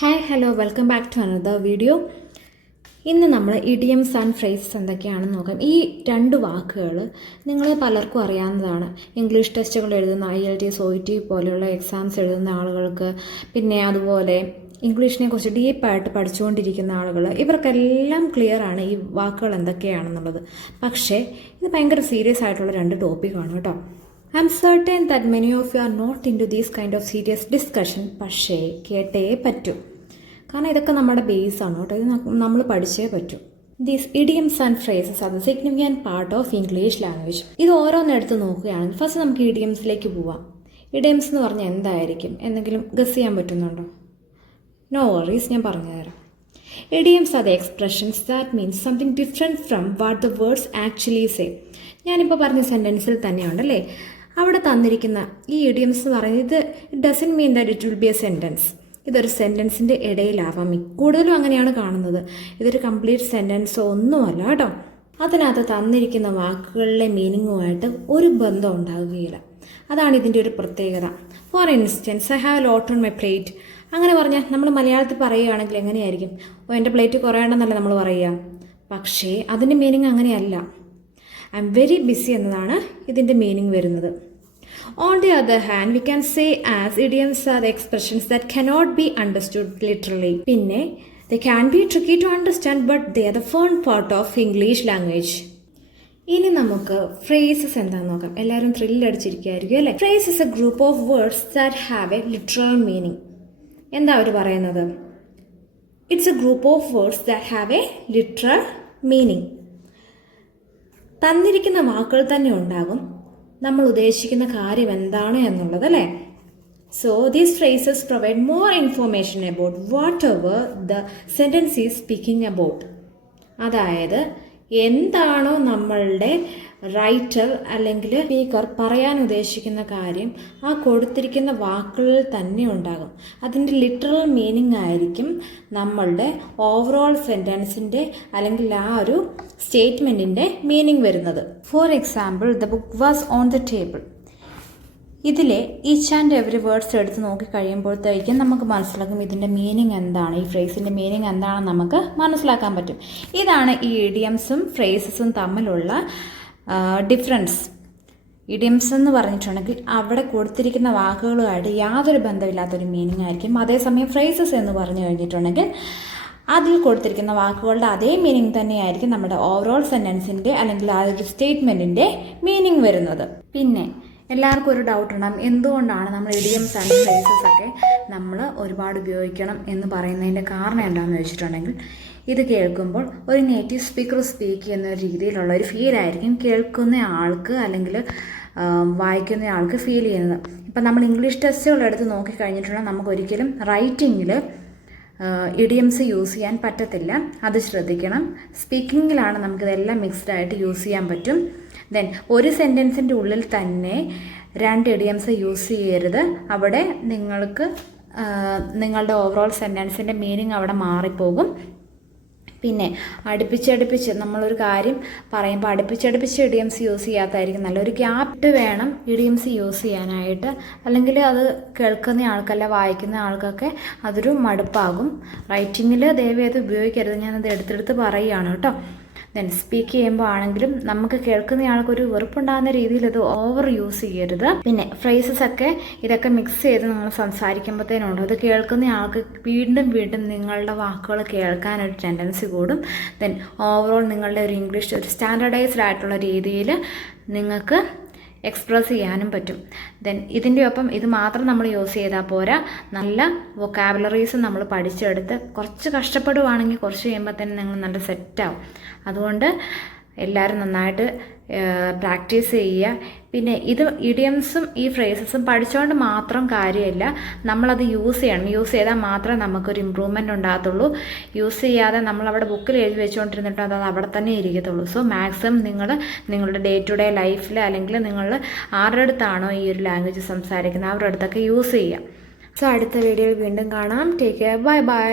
Hi hello welcome back to another video. ഇന്ന് നമ്മൾ idioms and phrases എന്തൊക്കെയാണെന്ന് നോക്കാം. ഈ രണ്ട് വാക്കുകൾ നിങ്ങൾ പലർക്കും അറിയാവുന്നതാണ്. ഇംഗ്ലീഷ് ടെസ്റ്റുകൾ എഴുതുന്ന IELTS OET പോലെയുള്ള എക്സാംസ് എഴുതുന്ന ആളുകൾക്ക്, പിന്നെ അതുപോലെ ഇംഗ്ലീഷിനെ കുറിച്ച് ഡീപ്പായിട്ട് പഠിച്ചുകൊണ്ടിരിക്കുന്ന ആളുകൾ, ഇവർക്കെല്ലാം ക്ലിയറാണ് ഈ വാക്കുകൾ എന്തൊക്കെയാണെന്നുള്ളത്. പക്ഷേ ഇത് ഭയങ്കര സീരിയസ് ആയിട്ടുള്ള രണ്ട് ടോപ്പിക്കാണ് കേട്ടോ. I am certain that many of you are not into these kind of serious discussion. പക്ഷേ കേട്ടേ പറ്റൂ, കാരണം ഇതൊക്കെ നമ്മുടെ ബേസാണ് കേട്ടോ. ഇത് നമ്മൾ പഠിച്ചേ പറ്റൂ. These idioms and phrases are the significant part of English language. ഇത് ഓരോന്നെടുത്ത് നോക്കുകയാണെങ്കിൽ ഫസ്റ്റ് നമുക്ക് ഇഡിയംസിലേക്ക് പോവാം. ഇഡിയംസ് എന്ന് പറഞ്ഞാൽ എന്തായിരിക്കും? എന്തെങ്കിലും ഗസ് ചെയ്യാൻ പറ്റുന്നുണ്ടോ? നോ വറീസ്, ഞാൻ പറഞ്ഞുതരാം. Idioms are the expressions that mean something different from what the words actually say. ഞാനിപ്പോൾ പറഞ്ഞ സെൻറ്റൻസിൽ തന്നെയുണ്ടല്ലേ, അവിടെ തന്നിരിക്കുന്ന ഈ ഇഡിയംസ് എന്ന് പറയുന്നത് it doesn't mean that it will be A sentence. ഇതൊരു സെൻറ്റൻസിൻ്റെ ഇടയിലാവാം. കൂടുതലും അങ്ങനെയാണ് കാണുന്നത്. ഇതൊരു കംപ്ലീറ്റ് സെൻറ്റൻസോ ഒന്നുമല്ല കേട്ടോ. അതിനകത്ത് തന്നിരിക്കുന്ന വാക്കുകളിലെ മീനിങ്ങുമായിട്ട് ഒരു ബന്ധം ഉണ്ടാവുകയില്ല. അതാണ് ഇതിൻ്റെ ഒരു പ്രത്യേകത. For instance, I have lot on my plate. അങ്ങനെ പറഞ്ഞാൽ നമ്മൾ മലയാളത്തിൽ പറയുകയാണെങ്കിൽ എങ്ങനെയായിരിക്കും? എൻ്റെ പ്ലേറ്റ് കുറയണമെന്നല്ല നമ്മൾ പറയുക. പക്ഷേ അതിൻ്റെ മീനിങ് അങ്ങനെയല്ല. ഐ എം വെരി ബിസി എന്നതാണ് ഇതിൻ്റെ മീനിങ് വരുന്നത്. On the other hand, we can say as idioms are the expressions that cannot be understood literally. പിന്നെ they can be tricky to understand, but they are the fun part of English language. ഇനി നമുക്ക് phrases എന്താണെന്ന് നോക്കാം. എല്ലാവരും ത്രില്ലടിച്ചിരിക്കുകയായിരിക്കും അല്ലേ? Phrase is a group of words that have a literal meaning. എന്താ അവർ പറയുന്നത്? It's a group of words that have a literal meaning. തന്നിരിക്കുന്ന വാക്കുകൾ തന്നെ ഉണ്ടാകും നമ്മൾ ഉദ്ദേശിക്കുന്ന കാര്യം എന്താണ് എന്നുള്ളത്, അല്ലേ? So these phrases provide more information about what ever the sentence is speaking about. അതായത് എന്താണോ നമ്മളുടെ റൈറ്റർ അല്ലെങ്കിൽ സ്പീക്കർ പറയാൻ ഉദ്ദേശിക്കുന്ന കാര്യം ആ കൊടുത്തിരിക്കുന്ന വാക്കുകളിൽ തന്നെ ഉണ്ടാകും. അതിൻ്റെ ലിറ്ററൽ മീനിങ് ആയിരിക്കും നമ്മളുടെ ഓവറോൾ സെൻറ്റൻസിൻ്റെ അല്ലെങ്കിൽ ആ ഒരു സ്റ്റേറ്റ്മെൻറ്റിൻ്റെ മീനിങ് വരുന്നത്. For example, the book was on the table. ഇതിലെ ഈച്ച് ആൻഡ് എവറി വേർഡ്സ് എടുത്ത് നോക്കി കഴിയുമ്പോഴത്തേക്കും നമുക്ക് മനസ്സിലാക്കും ഇതിൻ്റെ മീനിങ് എന്താണ്, ഈ ഫ്രേസിൻ്റെ മീനിങ് എന്താണെന്ന് നമുക്ക് മനസ്സിലാക്കാൻ പറ്റും. ഇതാണ് ഈ ഇഡിയംസും ഫ്രേസസും തമ്മിലുള്ള ഡിഫറൻസ്. ഇഡിയംസ് എന്ന് പറഞ്ഞിട്ടുണ്ടെങ്കിൽ അവിടെ കൊടുത്തിരിക്കുന്ന വാക്കുകളുമായിട്ട് യാതൊരു ബന്ധമില്ലാത്തൊരു മീനിങ് ആയിരിക്കും. അതേസമയം ഫ്രേസസ് എന്ന് പറഞ്ഞു കഴിഞ്ഞിട്ടുണ്ടെങ്കിൽ അതിൽ കൊടുത്തിരിക്കുന്ന വാക്കുകളുടെ അതേ മീനിങ് തന്നെയായിരിക്കും നമ്മുടെ ഓവറോൾ സെൻറ്റൻസിൻ്റെ അല്ലെങ്കിൽ ആ ഒരു സ്റ്റേറ്റ്മെൻറ്റിൻ്റെ മീനിങ് വരുന്നത്. പിന്നെ എല്ലാവർക്കും ഒരു ഡൗട്ട് ഉണ്ടാകും, എന്തുകൊണ്ടാണ് നമ്മൾ ഇഡിയംസ് ആൻഡ് ഫ്രേസസ് ഒക്കെ നമ്മൾ ഒരുപാട് ഉപയോഗിക്കണം എന്ന് പറയുന്നതിൻ്റെ കാരണം എന്താണെന്ന് വെച്ചിട്ടുണ്ടെങ്കിൽ, ഇത് കേൾക്കുമ്പോൾ ഒരു നേറ്റീവ് സ്പീക്കർ സ്പീക്ക് ചെയ്യുന്ന രീതിയിലുള്ള ഒരു ഫീലായിരിക്കും കേൾക്കുന്ന ആൾക്ക് അല്ലെങ്കിൽ വായിക്കുന്ന ആൾക്ക് ഫീൽ ചെയ്യുന്നത്. ഇപ്പം നമ്മൾ ഇംഗ്ലീഷ് ടെസ്റ്റുകൾ എടുത്ത് നോക്കിക്കഴിഞ്ഞിട്ടുണ്ടെങ്കിൽ നമുക്ക് ഒരിക്കലും റൈറ്റിങ്ങിൽ ഇഡിയംസ് യൂസ് ചെയ്യാൻ പറ്റത്തില്ല. അത് ശ്രദ്ധിക്കണം. സ്പീക്കിങ്ങിലാണ് നമുക്കിതെല്ലാം മിക്സ്ഡ് ആയിട്ട് യൂസ് ചെയ്യാൻ പറ്റും. ദെൻ ഒരു സെൻറ്റൻസിൻ്റെ ഉള്ളിൽ തന്നെ രണ്ട് ഇഡിയംസ് യൂസ് ചെയ്യരുത്. അവിടെ നിങ്ങൾക്ക് നിങ്ങളുടെ ഓവറോൾ സെൻറ്റൻസിൻ്റെ മീനിങ് അവിടെ മാറിപ്പോകും. പിന്നെ അടുപ്പിച്ചടുപ്പിച്ച് നമ്മളൊരു കാര്യം പറയുമ്പോൾ അടുപ്പിച്ചടുപ്പിച്ച് ഇഡിയംസ് യൂസ് ചെയ്യാത്തതായിരിക്കും നല്ല. ഒരു ഗ്യാപ്പ് വേണം ഇഡിയംസ് യൂസ് ചെയ്യാനായിട്ട്, അല്ലെങ്കിൽ അത് കേൾക്കുന്ന ആൾക്കല്ല വായിക്കുന്ന ആൾക്കൊക്കെ അതൊരു മടുപ്പാകും. റൈറ്റിങ്ങിൽ ദയവായി അത് ഉപയോഗിക്കരുത്. ഞാനത് എടുത്തെടുത്ത് പറയുകയാണ് കേട്ടോ. ദെൻ സ്പീക്ക് ചെയ്യുമ്പോൾ ആണെങ്കിലും നമുക്ക് കേൾക്കുന്ന ആൾക്കൊരു വെറുപ്പുണ്ടാകുന്ന രീതിയിൽ ഇത് ഓവർ യൂസ് ചെയ്യരുത്. പിന്നെ ഫ്രേസസ് ഒക്കെ ഇതൊക്കെ മിക്സ് ചെയ്ത് നിങ്ങൾ സംസാരിക്കുമ്പോഴത്തേനുണ്ട് അത് കേൾക്കുന്ന ആൾക്ക് വീണ്ടും വീണ്ടും നിങ്ങളുടെ വാക്കുകൾ കേൾക്കാനൊരു ടെൻഡൻസി കൂടും. ദെൻ ഓവറോൾ നിങ്ങളുടെ ഒരു ഇംഗ്ലീഷ് ഒരു സ്റ്റാൻഡേർഡൈസ്ഡ് ആയിട്ടുള്ള രീതിയിൽ നിങ്ങൾക്ക് എക്സ്പ്രസ് ചെയ്യാനും പറ്റും. ദെൻ ഇതിൻ്റെ ഒപ്പം ഇത് മാത്രം നമ്മൾ യൂസ് ചെയ്താൽ പോരാ, നല്ല വൊക്കാബുലറീസ് നമ്മൾ പഠിച്ചെടുത്ത് കുറച്ച് കഷ്ടപ്പെടുവാണെങ്കിൽ കുറച്ച് കഴിയുമ്പോൾ തന്നെ നിങ്ങൾ നല്ല സെറ്റാവും. അതുകൊണ്ട് എല്ലാവരും നന്നായിട്ട് പ്രാക്ടീസ് ചെയ്യുക. പിന്നെ ഇത് ഇഡിയംസും ഈ ഫ്രേസസും പഠിച്ചുകൊണ്ട് മാത്രം കാര്യമില്ല, നമ്മളത് യൂസ് ചെയ്യണം. യൂസ് ചെയ്താൽ മാത്രമേ നമുക്കൊരു ഇമ്പ്രൂവ്മെൻ്റ് ഉണ്ടാകത്തുള്ളൂ. യൂസ് ചെയ്യാതെ നമ്മളവിടെ ബുക്കിൽ എഴുതി വെച്ചുകൊണ്ടിരുന്നിട്ട് അത് അവിടെ തന്നെ ഇരിക്കത്തുള്ളൂ. സോ മാക്സിമം നിങ്ങൾ നിങ്ങളുടെ ഡേ ടു ഡേ ലൈഫിൽ അല്ലെങ്കിൽ നിങ്ങൾ ആരുടെ അടുത്താണോ ഈ ഒരു ലാംഗ്വേജ് സംസാരിക്കുന്നത് അവരുടെ അടുത്തൊക്കെ യൂസ് ചെയ്യുക. സോ അടുത്ത വീഡിയോയിൽ വീണ്ടും കാണാം. Take care. Bye bye.